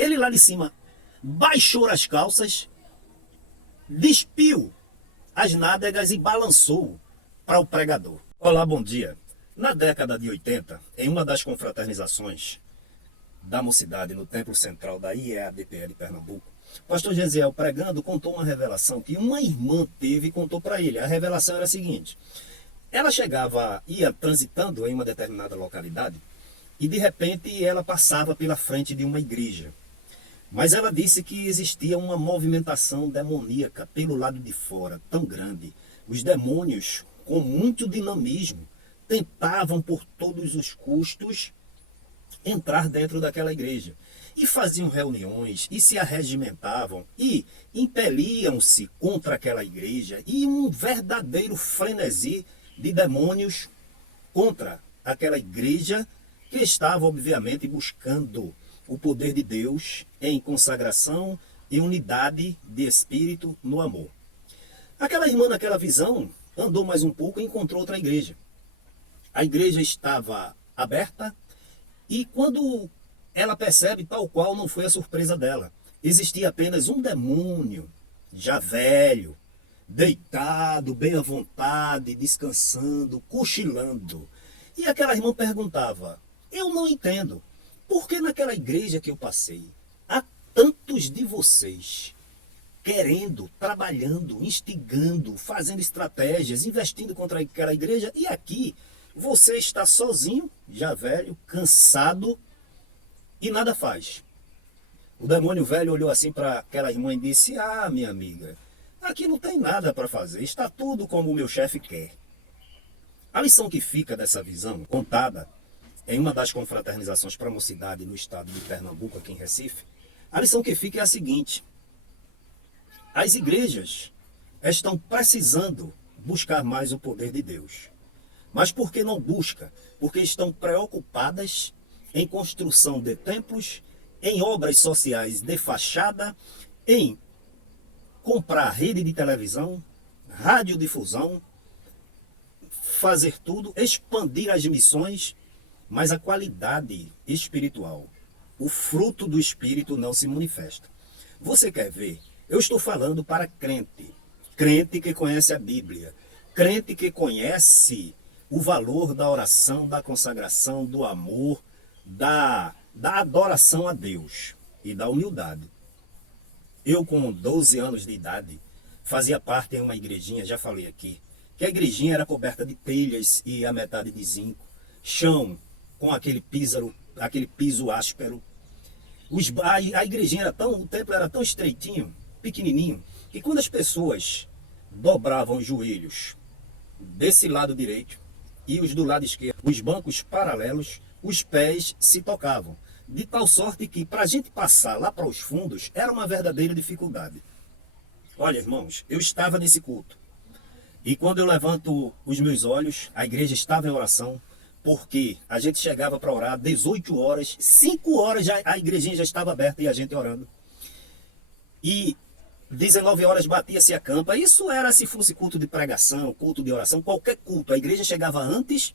Ele lá de cima baixou as calças, despiu as nádegas e balançou para o pregador. Olá, bom dia. Na década de 80, em uma das confraternizações da mocidade no Templo Central da IEADPE de Pernambuco, o pastor Gesiel, pregando, contou uma revelação que uma irmã teve e contou para ele. A revelação era a seguinte: ela ia transitando em uma determinada localidade e de repente ela passava pela frente de uma igreja. Mas ela disse que existia uma movimentação demoníaca pelo lado de fora, tão grande. Os demônios, com muito dinamismo, tentavam por todos os custos entrar dentro daquela igreja. E faziam reuniões, e se arregimentavam, e impeliam-se contra aquela igreja, e um verdadeiro frenesi de demônios contra aquela igreja que estava, obviamente, buscando o poder de Deus em consagração e unidade de espírito no amor. Aquela irmã, naquela visão, andou mais um pouco e encontrou outra igreja. A igreja estava aberta e quando ela percebe, tal qual não foi a surpresa dela, existia apenas um demônio, já velho, deitado, bem à vontade, descansando, cochilando. E aquela irmã perguntava: eu não entendo, por que naquela igreja que eu passei, há tantos de vocês querendo, trabalhando, instigando, fazendo estratégias, investindo contra aquela igreja, e aqui você está sozinho, já velho, cansado, e nada faz? O demônio velho olhou assim para aquela irmã e disse: ah, minha amiga, aqui não tem nada para fazer, está tudo como o meu chefe quer. A lição que fica dessa visão, contada em uma das confraternizações para a mocidade no estado de Pernambuco, aqui em Recife, a lição que fica é a seguinte: as igrejas estão precisando buscar mais o poder de Deus. Mas por que não busca? Porque estão preocupadas em construção de templos, em obras sociais de fachada, em comprar rede de televisão, radiodifusão, fazer tudo, expandir as missões, mas a qualidade espiritual, o fruto do Espírito não se manifesta. Você quer ver? Eu estou falando para crente, crente que conhece a Bíblia, crente que conhece o valor da oração, da consagração, do amor, da adoração a Deus e da humildade. Eu, com 12 anos de idade, fazia parte em uma igrejinha, já falei aqui, que a igrejinha era coberta de telhas e a metade de zinco, chão com aquele piso áspero. A igrejinha o templo era tão estreitinho, pequenininho, que quando as pessoas dobravam os joelhos desse lado direito e os do lado esquerdo, os bancos paralelos, os pés se tocavam. De tal sorte que, para a gente passar lá para os fundos, era uma verdadeira dificuldade. Olha, irmãos, eu estava nesse culto. E quando eu levanto os meus olhos, a igreja estava em oração, porque a gente chegava para orar 18 horas, 5 horas a igrejinha já estava aberta e a gente orando. E 19 horas batia-se a campa. Isso era se fosse culto de pregação, culto de oração, qualquer culto. A igreja chegava antes,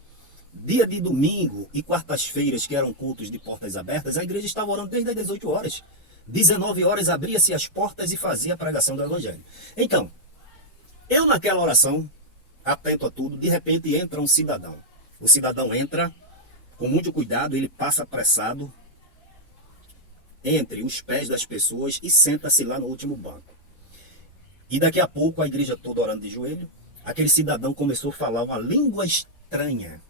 dia de domingo e quartas-feiras, que eram cultos de portas abertas, a igreja estava orando desde as 18 horas. 19 horas abria-se as portas e fazia a pregação do evangelho. Então, eu naquela oração, atento a tudo, de repente entra um cidadão. O cidadão entra com muito cuidado, ele passa apressado entre os pés das pessoas e senta-se lá no último banco. E daqui a pouco, a igreja toda orando de joelho, aquele cidadão começou a falar uma língua estranha,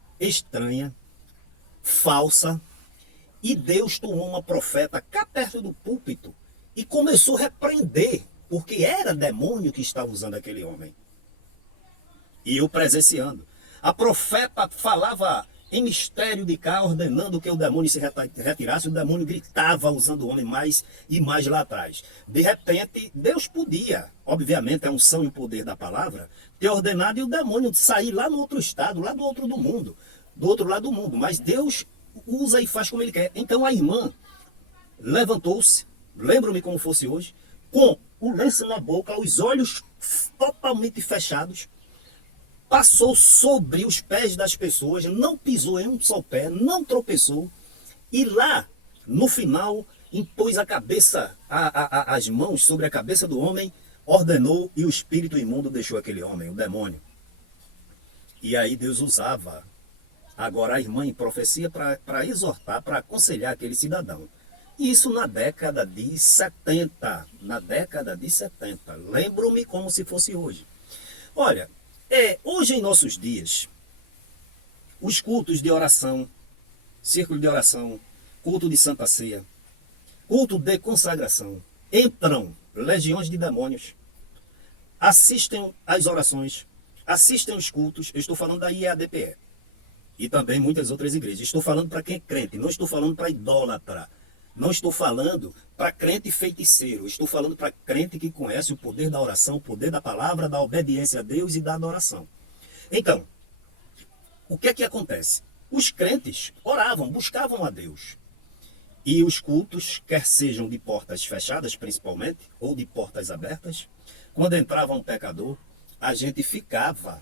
falsa, e Deus tomou uma profeta cá perto do púlpito e começou a repreender, porque era demônio que estava usando aquele homem. E eu presenciando. A profeta falava em mistério de cá, ordenando que o demônio se retirasse. O demônio gritava, usando o homem mais e mais lá atrás. De repente, Deus podia, obviamente, a unção e o poder da palavra, ter ordenado e o demônio sair lá no outro estado, lá do outro lado do mundo. Mas Deus usa e faz como Ele quer. Então a irmã levantou-se, lembro-me como fosse hoje, com o lenço na boca, os olhos totalmente fechados, passou sobre os pés das pessoas, não pisou em um só pé, não tropeçou, e lá, no final, impôs a cabeça, as mãos sobre a cabeça do homem, ordenou e o espírito imundo deixou aquele homem, o demônio. E aí Deus usava agora a irmã em profecia para exortar, para aconselhar aquele cidadão. Isso na década de 70. Na década de 70. Lembro-me como se fosse hoje. Olha, hoje em nossos dias, os cultos de oração, círculo de oração, culto de Santa Ceia, culto de consagração, entram legiões de demônios, assistem às orações, assistem os cultos. Eu estou falando da IEADPE e também muitas outras igrejas. Estou falando para quem é crente, não estou falando para idólatra. Não estou falando para crente feiticeiro, estou falando para crente que conhece o poder da oração, o poder da palavra, da obediência a Deus e da adoração. Então, o que é que acontece? Os crentes oravam, buscavam a Deus. E os cultos, quer sejam de portas fechadas principalmente, ou de portas abertas, quando entrava um pecador, a gente ficava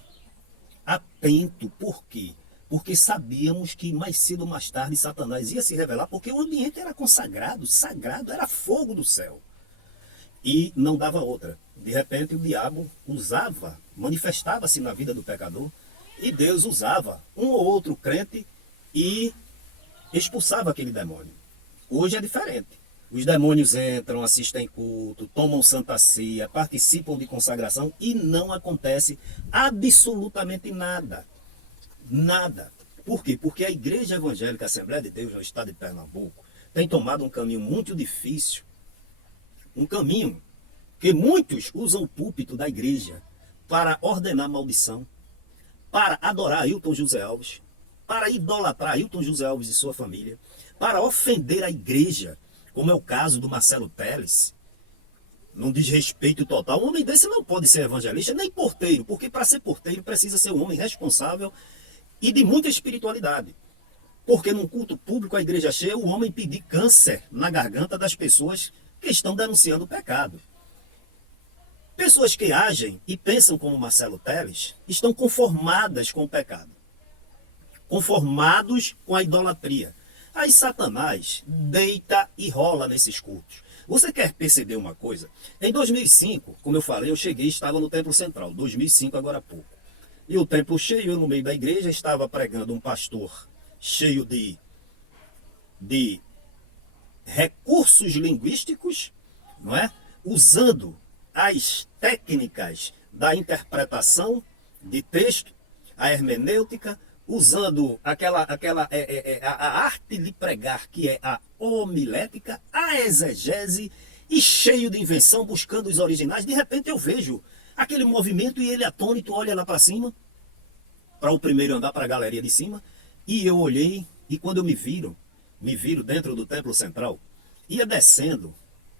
atento. Por quê? Porque sabíamos que mais cedo ou mais tarde Satanás ia se revelar, porque o ambiente era consagrado, sagrado, era fogo do céu. E não dava outra. De repente o diabo usava, manifestava-se na vida do pecador, e Deus usava um ou outro crente e expulsava aquele demônio. Hoje é diferente. Os demônios entram, assistem culto, tomam santa ceia, participam de consagração e não acontece absolutamente nada. Nada. Por quê? Porque a Igreja Evangélica Assembleia de Deus no estado de Pernambuco tem tomado um caminho muito difícil. Um caminho que muitos usam o púlpito da igreja para ordenar maldição, para adorar Ailton José Alves, para idolatrar Ailton José Alves e sua família, para ofender a igreja, como é o caso do Marcelo Teles, num desrespeito total. Um homem desse não pode ser evangelista, nem porteiro, porque para ser porteiro precisa ser um homem responsável e de muita espiritualidade. Porque num culto público, a igreja cheia, o homem pedir câncer na garganta das pessoas que estão denunciando o pecado. Pessoas que agem e pensam como Marcelo Teles estão conformadas com o pecado, conformados com a idolatria. Aí Satanás deita e rola nesses cultos. Você quer perceber uma coisa? Em 2005, como eu falei, eu cheguei e estava no Templo Central, 2005 agora há pouco. E o templo cheio, no meio da igreja, estava pregando um pastor cheio de recursos linguísticos, não é? Usando as técnicas da interpretação de texto, a hermenêutica, usando a arte de pregar, que é a homilética, a exegese, e cheio de invenção, buscando os originais. De repente eu vejo aquele movimento e ele atônito olha lá para cima, para o primeiro andar, para a galeria de cima, e eu olhei, e quando eu me viro dentro do templo central, ia descendo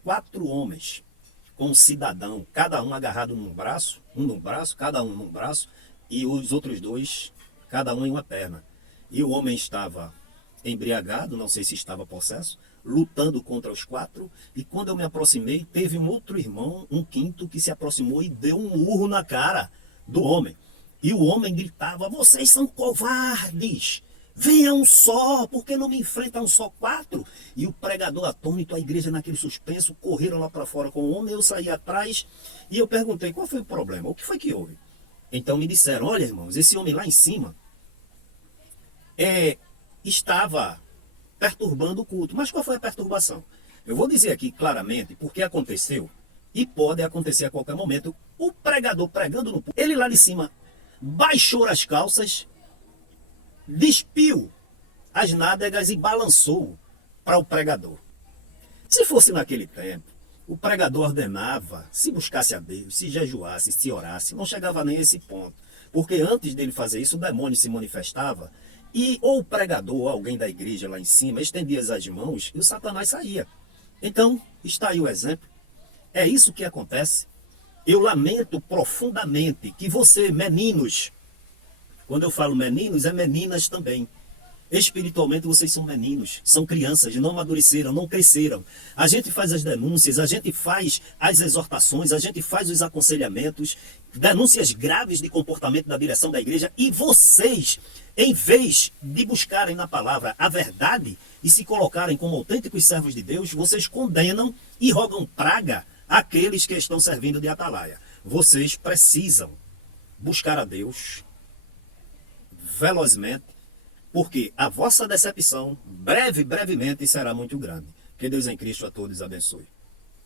4 homens com um cidadão, cada um agarrado num braço, cada um num braço, e os outros 2, cada um em uma perna. E o homem estava embriagado, não sei se estava possesso, lutando contra os 4, e quando eu me aproximei, teve um outro irmão, um quinto, que se aproximou e deu um murro na cara do homem. E o homem gritava: vocês são covardes, venham só, porque não me enfrentam só 4? E o pregador atônito, a igreja naquele suspenso, correram lá para fora com o homem, eu saí atrás, e eu perguntei: qual foi o problema? O que foi que houve? Então me disseram: olha, irmãos, esse homem lá em cima estava perturbando o culto. Mas qual foi a perturbação? Eu vou dizer aqui claramente porque aconteceu e pode acontecer a qualquer momento. O pregador pregando no púlpito, ele lá de cima baixou as calças, despiu as nádegas e balançou para o pregador. Se fosse naquele tempo, o pregador ordenava, se buscasse a Deus, se jejuasse, se orasse, não chegava nem a esse ponto. Porque antes dele fazer isso, o demônio se manifestava e ou o pregador, ou alguém da igreja lá em cima, estendia as mãos e o Satanás saía. Então, está aí o exemplo. É isso que acontece. Eu lamento profundamente que você, meninos, quando eu falo meninos, é meninas também. Espiritualmente vocês são meninos, são crianças, não amadureceram, não cresceram. A gente faz as denúncias, a gente faz as exortações, a gente faz os aconselhamentos, denúncias graves de comportamento da direção da igreja, e vocês, em vez de buscarem na palavra a verdade e se colocarem como autênticos servos de Deus, vocês condenam e rogam praga àqueles que estão servindo de atalaia. Vocês precisam buscar a Deus velozmente, porque a vossa decepção, brevemente, será muito grande. Que Deus em Cristo a todos abençoe.